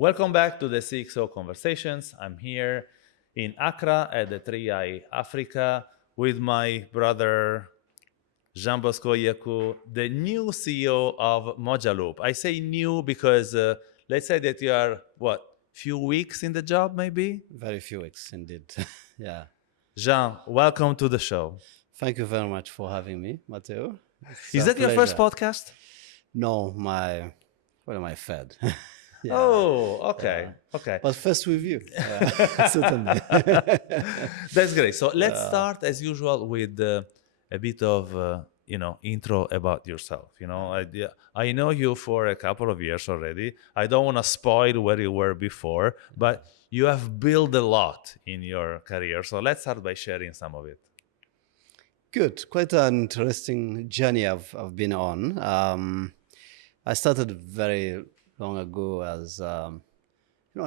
Welcome back to the CXO Conversations. I'm here in Accra at the 3i Africa with my brother Jean Bosco Iyacu, the new CEO of Mojaloop. I say new because let's say that you are, few weeks in the job maybe? Very few weeks indeed. Yeah. Jean, welcome to the show. Thank you very much for having me, Matteo. It's Is a that your first pleasure. podcast? No, what am I fed? Yeah. Oh, okay. Yeah. Okay. But first with you. Certainly. That's great. So let's start as usual with a bit of intro about yourself. I know you for a couple of years already. I don't want to spoil where you were before, but you have built a lot in your career. So let's start by sharing some of it. Good. Quite an interesting journey I've been on. I started very long ago as an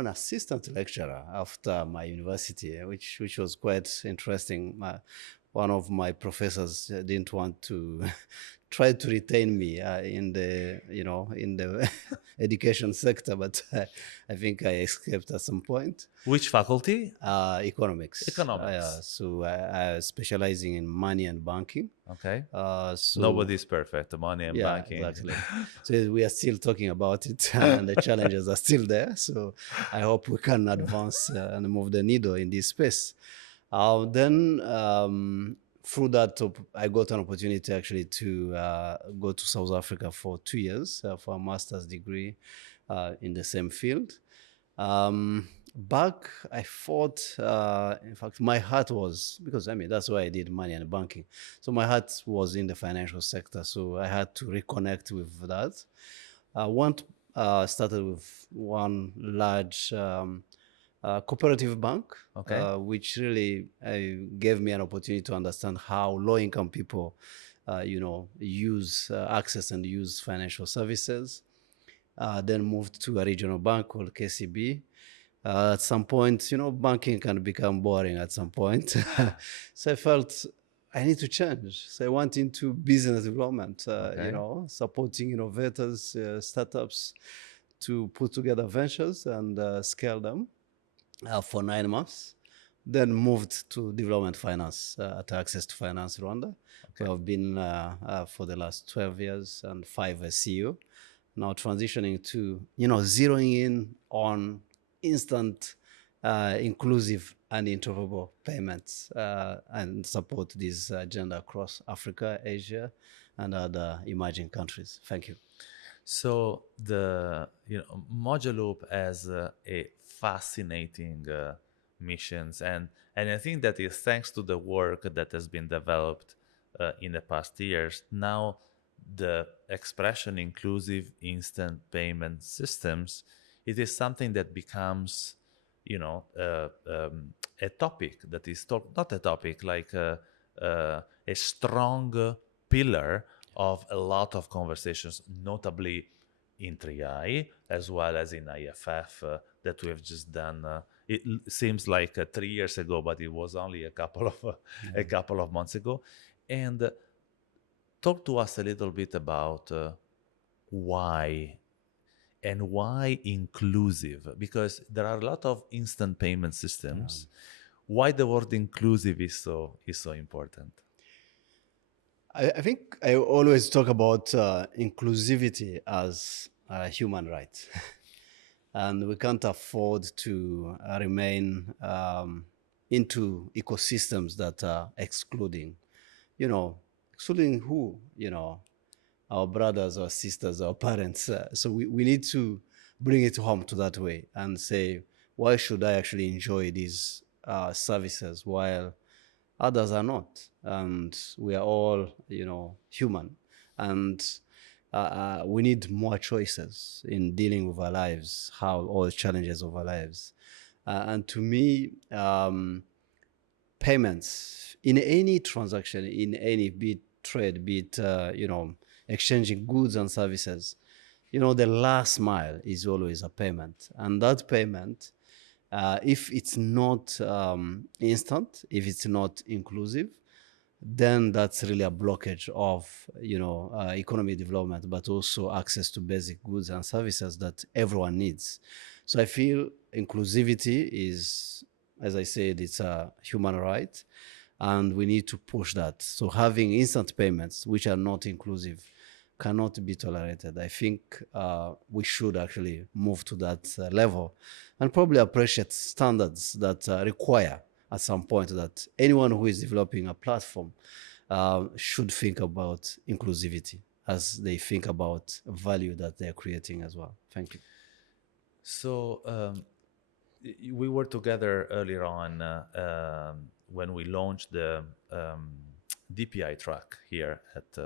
assistant lecturer after my university, which was quite interesting. One of my professors didn't want to try to retain me in the education sector, but I think I escaped at some point. Which faculty? Economics. Economics. So I was specializing in money and banking. Okay. So Nobody's perfect. Money and yeah, banking. exactly. So we are still talking about it, and the challenges are still there. So I hope we can advance and move the needle in this space. Then through that, I got an opportunity actually to go to South Africa for 2 years for a master's degree in the same field. Back, I thought, in fact, my heart was, because that's why I did money and banking. So my heart was in the financial sector. So I had to reconnect with that. One started with one large cooperative bank, Okay. which really gave me an opportunity to understand how low-income people, use access and use financial services. Then moved to a regional bank called KCB. At some point, banking can become boring at some point. So I felt I need to change. So I went into business development, Okay. supporting innovators, startups to put together ventures and scale them for 9 months. Then moved to development finance at Access to Finance Rwanda, where I've been for the last 12 years and 5 as CEO. Now transitioning to, zeroing in on instant, inclusive and interoperable payments and support this agenda across Africa, Asia, and other emerging countries. Thank you. So the Mojaloop has a fascinating missions, and I think that is thanks to the work that has been developed in the past years. Now the expression inclusive instant payment systems, it is something that becomes a topic that is not a topic like a strong pillar of a lot of conversations, notably in 3i as well as in IFF that we have just done. It seems like 3 years ago, but it was only a couple of months ago. And talk to us a little bit about why and why inclusive, because there are a lot of instant payment systems. Why the word inclusive is so important? I think I always talk about inclusivity as a human right. And we can't afford to remain into ecosystems that are excluding. Excluding who? Our brothers, our sisters, our parents. So we need to bring it home to that way and say, why should I actually enjoy these services while others are not? And we are all, human. And we need more choices in dealing with our lives, how all the challenges of our lives. And to me, payments in any transaction, in any, be it trade, be it, exchanging goods and services, the last mile is always a payment. And that payment, if it's not instant, if it's not inclusive, then that's really a blockage of economic development, but also access to basic goods and services that everyone needs. So I feel inclusivity is, as I said, it's a human right, and we need to push that. So having instant payments which are not inclusive cannot be tolerated. I think we should actually move to that level, and probably appreciate standards that require at some point that anyone who is developing a platform should think about inclusivity as they think about value that they're creating as well. Thank you. So we were together earlier on when we launched the DPI track here at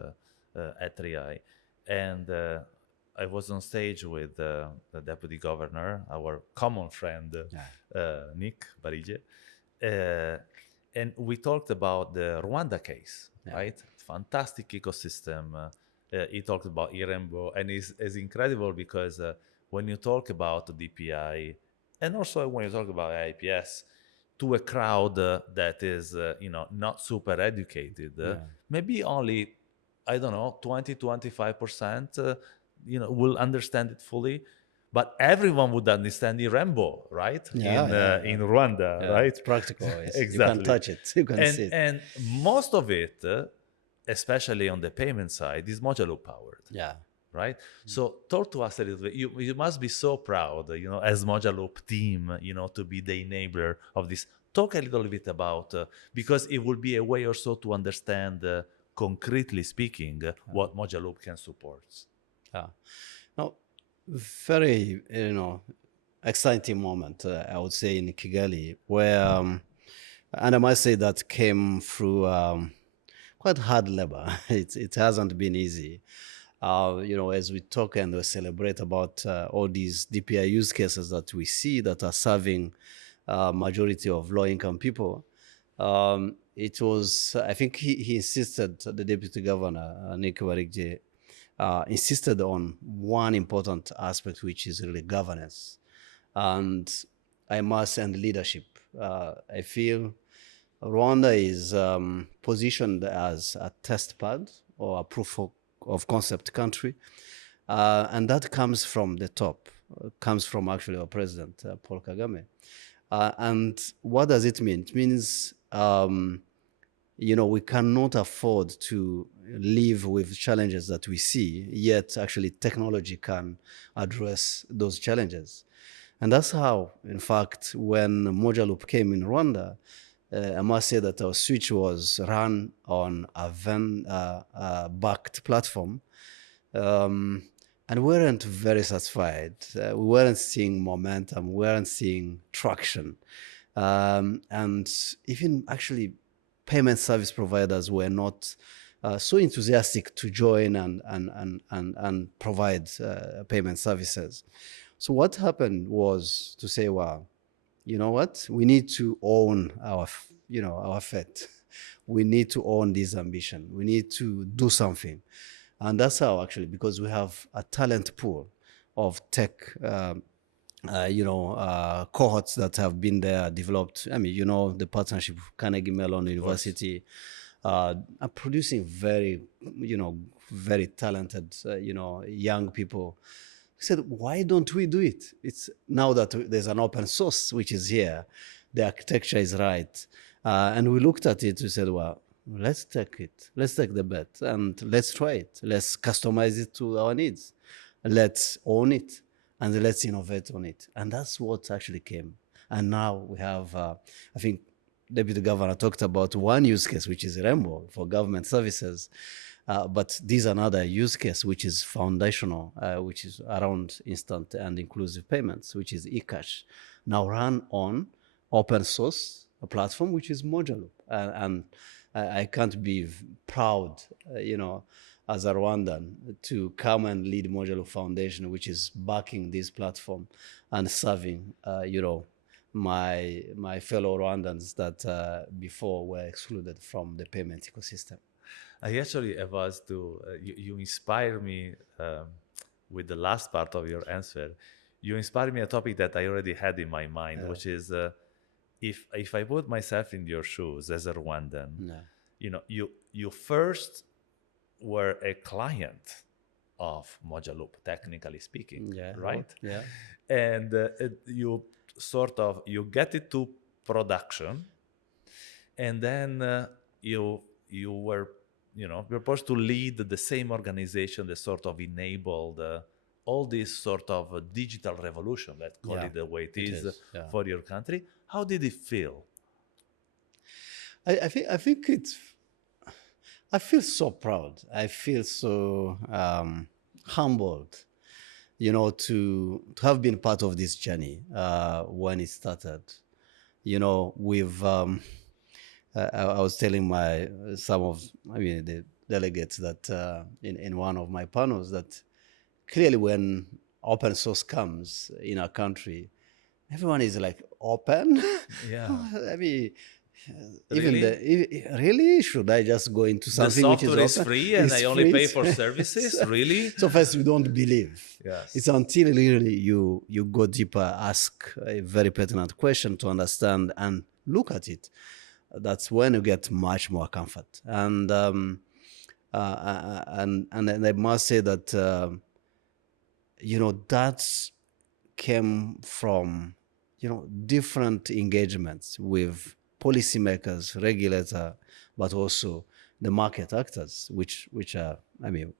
RIAI, and I was on stage with the deputy governor, our common friend Nick Barige, and we talked about the Rwanda case, right? Fantastic ecosystem. He talked about Irembo, and it's incredible because when you talk about DPI, and also when you talk about IPS, to a crowd that is, not super educated, maybe only, I don't know, 20-25%, will understand it fully. But everyone would understand Irembo, right? In Rwanda, right? It's practical. You can Exactly. touch it. You can see it. And most of it, especially on the payment side, is Mojaloop powered. Yeah. Right. So talk to us a little bit. You must be so proud, as Mojaloop team, to be the enabler of this. Talk a little bit about because it will be a way or so to understand, concretely speaking, what Mojaloop can support. Yeah. Now, very, exciting moment, I would say, in Kigali, where, and I must say that came through quite hard labor. It hasn't been easy. As we talk and we celebrate about all these DPI use cases that we see that are serving majority of low-income people, it was, I think he insisted, the deputy governor, Nick Warigje, insisted on one important aspect, which is really governance. And and leadership. I feel Rwanda is positioned as a test pad or a proof of concept country. And that comes from the top, comes from actually our president, Paul Kagame. And what does it mean? It means, we cannot afford to live with challenges that we see, yet actually technology can address those challenges. And that's how, in fact, when Mojaloop came in Rwanda, I must say that our switch was run on a van-backed platform. And we weren't very satisfied. We weren't seeing momentum. We weren't seeing traction. And even actually payment service providers were not so enthusiastic to join and provide payment services. So what happened was to say, well, you know what? We need to own our fate. We need to own this ambition. We need to do something. And that's how actually, because we have a talent pool of tech cohorts that have been there, developed. I mean, the partnership with Carnegie Mellon University are producing very, very talented, young people. We said, why don't we do it? It's now that there's an open source which is here, the architecture is right. And we looked at it, we said, well, let's take it. Let's take the bet and let's try it. Let's customize it to our needs. Let's own it and let's innovate on it. And that's what actually came. And now we have, I think, Deputy Governor talked about one use case, which is Rainbow for government services. But this is another use case, which is foundational, which is around instant and inclusive payments, which is eCash, now run on open source, a platform, which is Mojaloop. And I can't be proud, as a Rwandan, to come and lead Mojaloop Foundation, which is backing this platform and serving, my fellow Rwandans that before were excluded from the payment ecosystem. I actually was to, you inspire me with the last part of your answer. You inspire me a topic that I already had in my mind, which is if I put myself in your shoes as a Rwandan, you first were a client of Mojaloop, technically speaking, Yeah. Oh, right? yeah. And you sort of you get it to production, and then you were you're supposed to lead the same organization that sort of enabled all this sort of digital revolution, let's call Yeah. it the way it It is, is. Yeah. for your country. How did it feel? I think it's. I feel so proud. I feel so humbled, to have been part of this journey when it started. With I was telling my some of the delegates that in one of my panels that clearly when open source comes in our country, everyone is like open. Yeah. I mean, even Really? really, should I just go into The something which is software is open? free and It's I only free. pay for services? Really? So first, you don't believe. It's Yes. until really you go deeper, ask a very pertinent question to understand and look at it. That's when you get much more comfort. And I must say that that came from different engagements with policymakers, regulator, but also the market actors, which are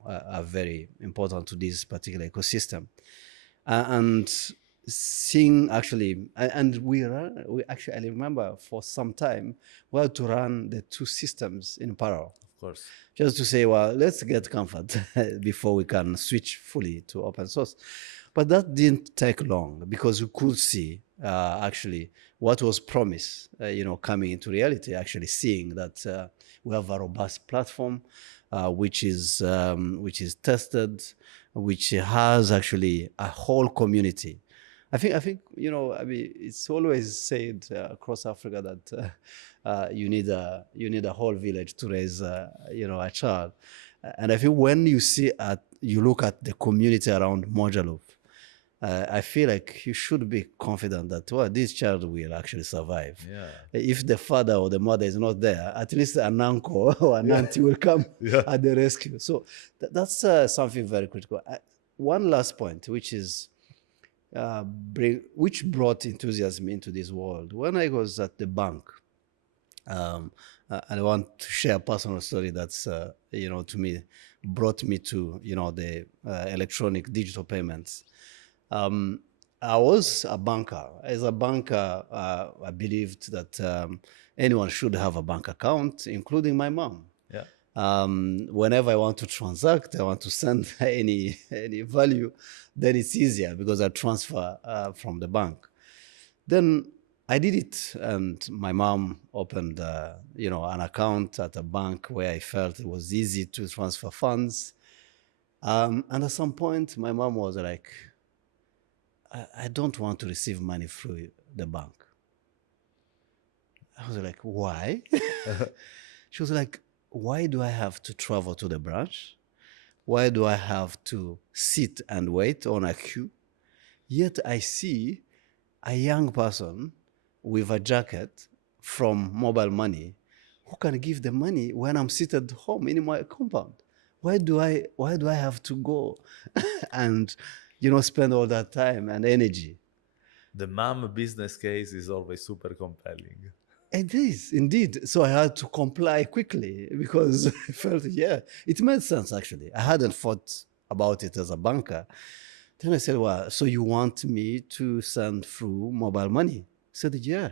are very important to this particular ecosystem. And seeing actually, and we actually, I remember for some time we had to run the two systems in parallel, Of course. just to say, well, let's get comfort before we can switch fully to open source. But that didn't take long because we could see actually what was promised, coming into reality, actually seeing that we have a robust platform which is tested, which has actually a whole community. I think it's always said across Africa that you need a whole village to raise a child, and I think when you look at the community around Mojaloop, I feel like you should be confident that this child will actually survive. Yeah. If the father or the mother is not there, at least an uncle or an auntie will come Yeah. at the rescue. So that's something very critical. One last point, which is which brought enthusiasm into this world. When I was at the bank, and I want to share a personal story that's, to me, brought me to, the electronic digital payments. I was a banker. As a banker, I believed that anyone should have a bank account, including my mom. Yeah. Whenever I want to transact, I want to send any value, then it's easier because I transfer from the bank. Then I did it, and my mom opened, an account at a bank where I felt it was easy to transfer funds. And at some point, my mom was like, I don't want to receive money through the bank. I was like, why? She was like, why do I have to travel to the branch? Why do I have to sit and wait on a queue? Yet I see a young person with a jacket from mobile money who can give the money when I'm seated home in my compound. Why do I have to go and spend all that time and energy? The mom business case is always super compelling. It is indeed. So I had to comply quickly because I felt, yeah, it made sense actually. I hadn't thought about it as a banker. Then I said, well, so you want me to send through mobile money? I said, yeah.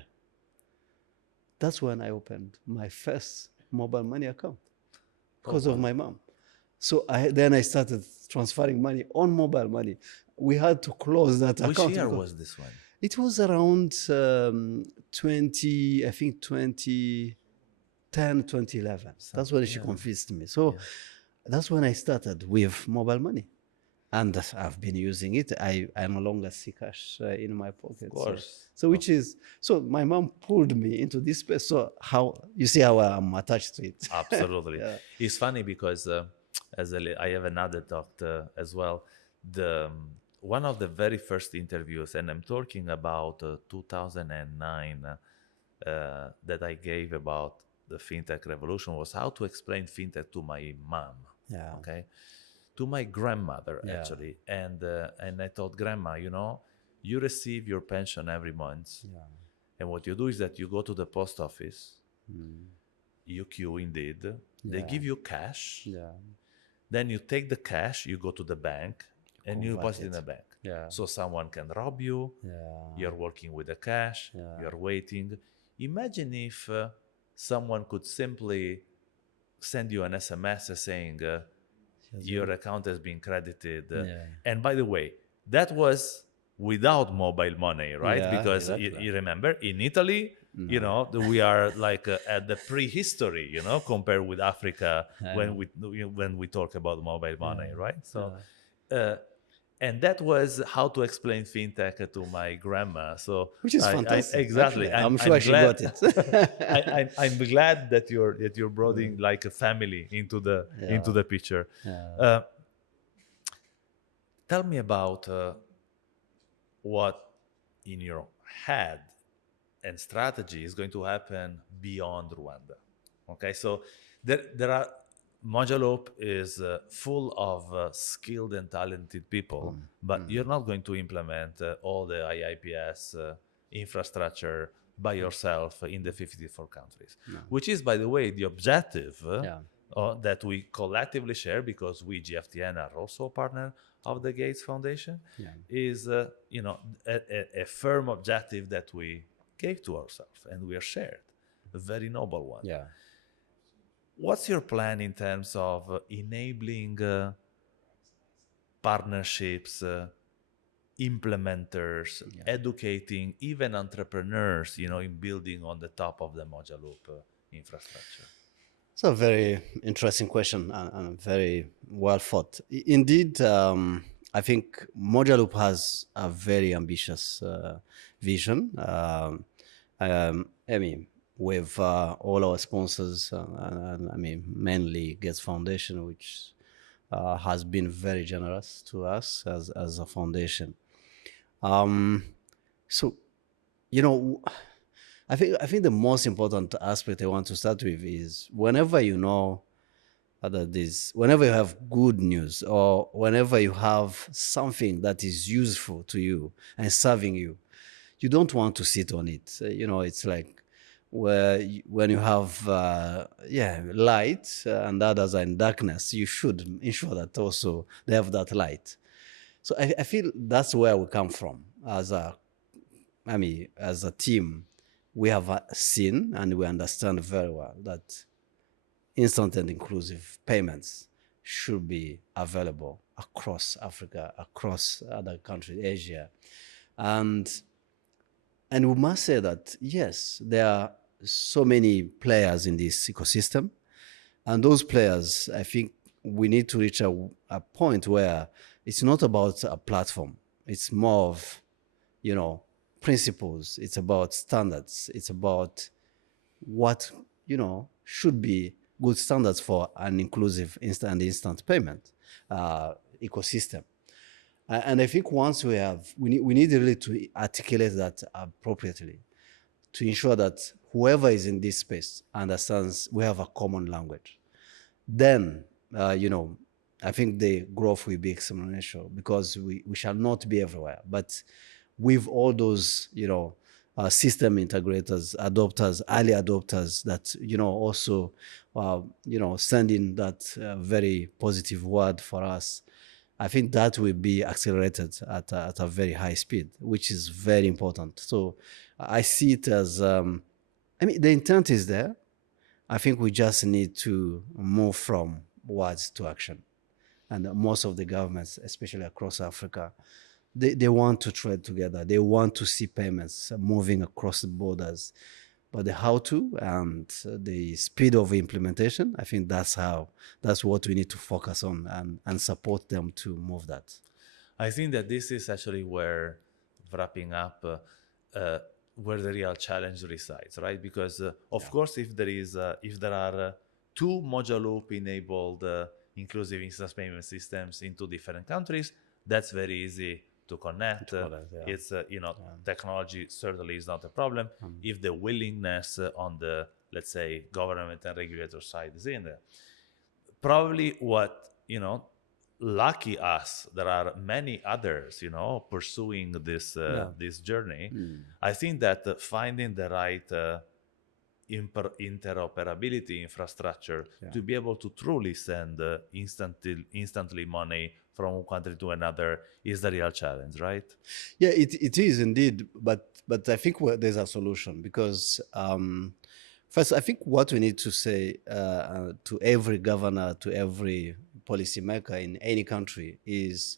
That's when I opened my first mobile money account because of wow. my mom. So then I started transferring money on mobile money. We had to close that Which account. year was this one? It was around 20, I think 2010, 2011. That's when she Yeah. convinced me. So that's when I started with mobile money. And I've been using it. I no longer see cash in my pocket. Of course. So my mom pulled me into this space. So how you see how I'm attached to it. Absolutely. Yeah. It's funny because I have another thought as well. The one of the very first interviews, and I'm talking about 2009, that I gave about the fintech revolution, was how to explain fintech to my mom. Yeah. Okay. to my grandmother Yeah. actually, and I told grandma, you receive your pension every month, Yeah. and what you do is that you go to the post office, Mm. you queue indeed, they Yeah. give you cash, Yeah. then you take the cash, you go to the bank, and you Convert deposit in it. the bank. Yeah. So someone can rob you. Yeah. You're working with the cash. Yeah. You're waiting. Imagine if someone could simply send you an SMS saying Yes, your account has been credited. Yeah. And by the way, that was without mobile money, right? Yeah, Because exactly. you remember in Italy, No. we are like at the prehistory, compared with Africa I when know. we talk about mobile money, Yeah. right? So, Yeah. uh, and that was how to explain fintech to my grandma. So Which is I fantastic. exactly. Actually, I'm sure I'm she glad. got it. I'm glad that you're bringing like a family into Yeah. the picture. Yeah. Uh, Tell me about what in your head and strategy is going to happen beyond Rwanda. Okay, so there are Mojaloop is full of skilled and talented people, but you're not going to implement all the IIPS infrastructure by yourself in the 54 countries, No. which is, by the way, the objective Yeah. that we collectively share because we GFTN are also a partner of the Gates Foundation. Yeah. Is a firm objective that we gave to ourselves and we are shared, a very noble one. Yeah. What's your plan in terms of enabling partnerships, implementers, educating even entrepreneurs, in building on the top of the Mojaloop infrastructure? It's a very interesting question and very well thought. Indeed, I think Mojaloop has a very ambitious vision. I mean, with all our sponsors, and I mean, mainly Gates Foundation, which has been very generous to us as a foundation. So, you know, I think the most important aspect I want to start with is whenever you know that whenever you have good news or whenever you have something that is useful to you and serving you, you don't want to sit on it. It's like when you have light and others are in darkness, you should ensure that also they have that light. So I feel that's where we come from as a team. We have seen and we understand very well that instant and inclusive payments should be available across Africa, across other countries, Asia. And we must say that, yes, there are so many players in this ecosystem. And those players, I think we need to reach a point where it's not about a platform. It's more of, principles. It's about standards. It's about what, should be good standards for an inclusive instant payment ecosystem. And I think once we need really to articulate that appropriately to ensure that whoever is in this space understands we have a common language. Then, I think the growth will be exponential because we shall not be everywhere. But with all those, system integrators, adopters, early adopters that, also, sending that very positive word for us, I think that will be accelerated at a very high speed, which is very important. So I see it as, the intent is there. I think we just need to move from words to action. And most of the governments, especially across Africa, they want to trade together. They want to see payments moving across the borders. But the how to and the speed of implementation, I think that's what we need to focus on and support them to move that. I think that this is actually where, wrapping up, where the real challenge resides, right? Because of course, if there are two Mojaloop enabled inclusive instant payment systems in two different countries, that's very easy to connect. It's technology certainly is not a problem if the willingness on the, let's say, government and regulator side is in there. Probably what lucky us, there are many others, pursuing Yeah. this journey. Mm. I think that finding the right interoperability infrastructure Yeah. to be able to truly send instantly money from one country to another is the real challenge, right? Yeah, it is indeed, but I think there's a solution because first, I think what we need to say to every governor, to every policymaker in any country is,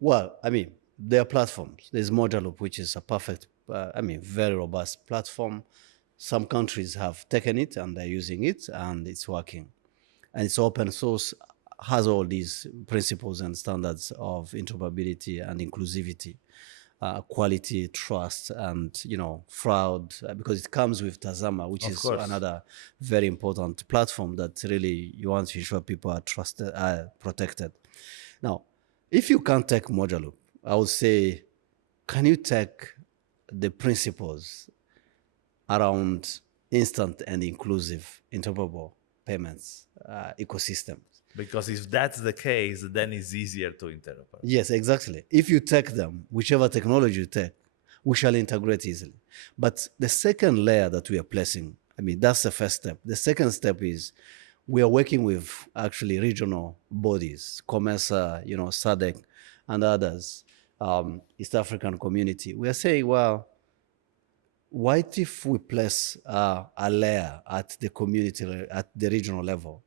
well, I mean, there are platforms. There's Mojaloop, which is a perfect, very robust platform. Some countries have taken it and they're using it, and it's working. And it's open source, has all these principles and standards of interoperability and inclusivity, quality, trust, and fraud, because it comes with Tazama, which Of is course. another very important platform that really you want to ensure people are trusted, protected. Now, if you can't take Mojaloop, I would say, can you take the principles around instant and inclusive interoperable payments ecosystems? Because if that's the case, then it's easier to interoperate. Yes, exactly. If you take them, whichever technology you take, we shall integrate easily. But the second layer that we are placing, that's the first step. The second step is we are working with actually regional bodies, COMESA, SADC, and others, East African community. We are saying, well, what if we place a layer at the community, at the regional level,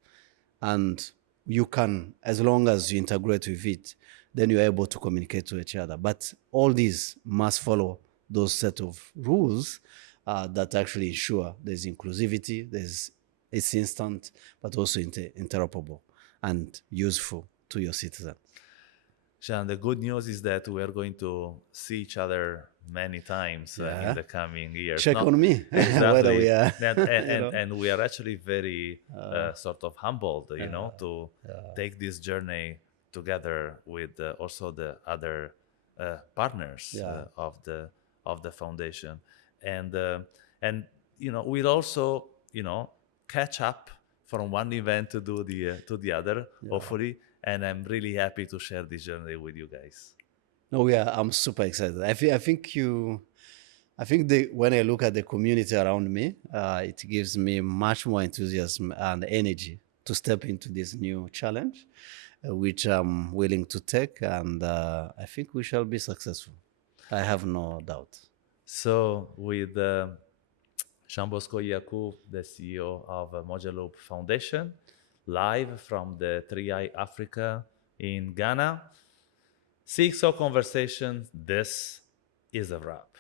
and you can, as long as you integrate with it, then you're able to communicate to each other. But all these must follow those set of rules that actually ensure there's inclusivity, it's instant, but also interoperable and useful to your citizens. Jean, the good news is that we are going to see each other many times in Yeah. the coming years. Check on me whether Exactly. we are. And we are actually very sort of humbled, to take this journey together with also the other partners Yeah. of the foundation, and we'll also catch up from one event to the other, hopefully. And I'm really happy to share this journey with you guys. No, yeah, I'm super excited. I think when I look at the community around me, it gives me much more enthusiasm and energy to step into this new challenge, which I'm willing to take, and I think we shall be successful. I have no doubt. So with Jean Bosco Iyacu, the CEO of Mojaloop Foundation, live from the 3i Africa in Ghana. CXO Conversation, this is a wrap.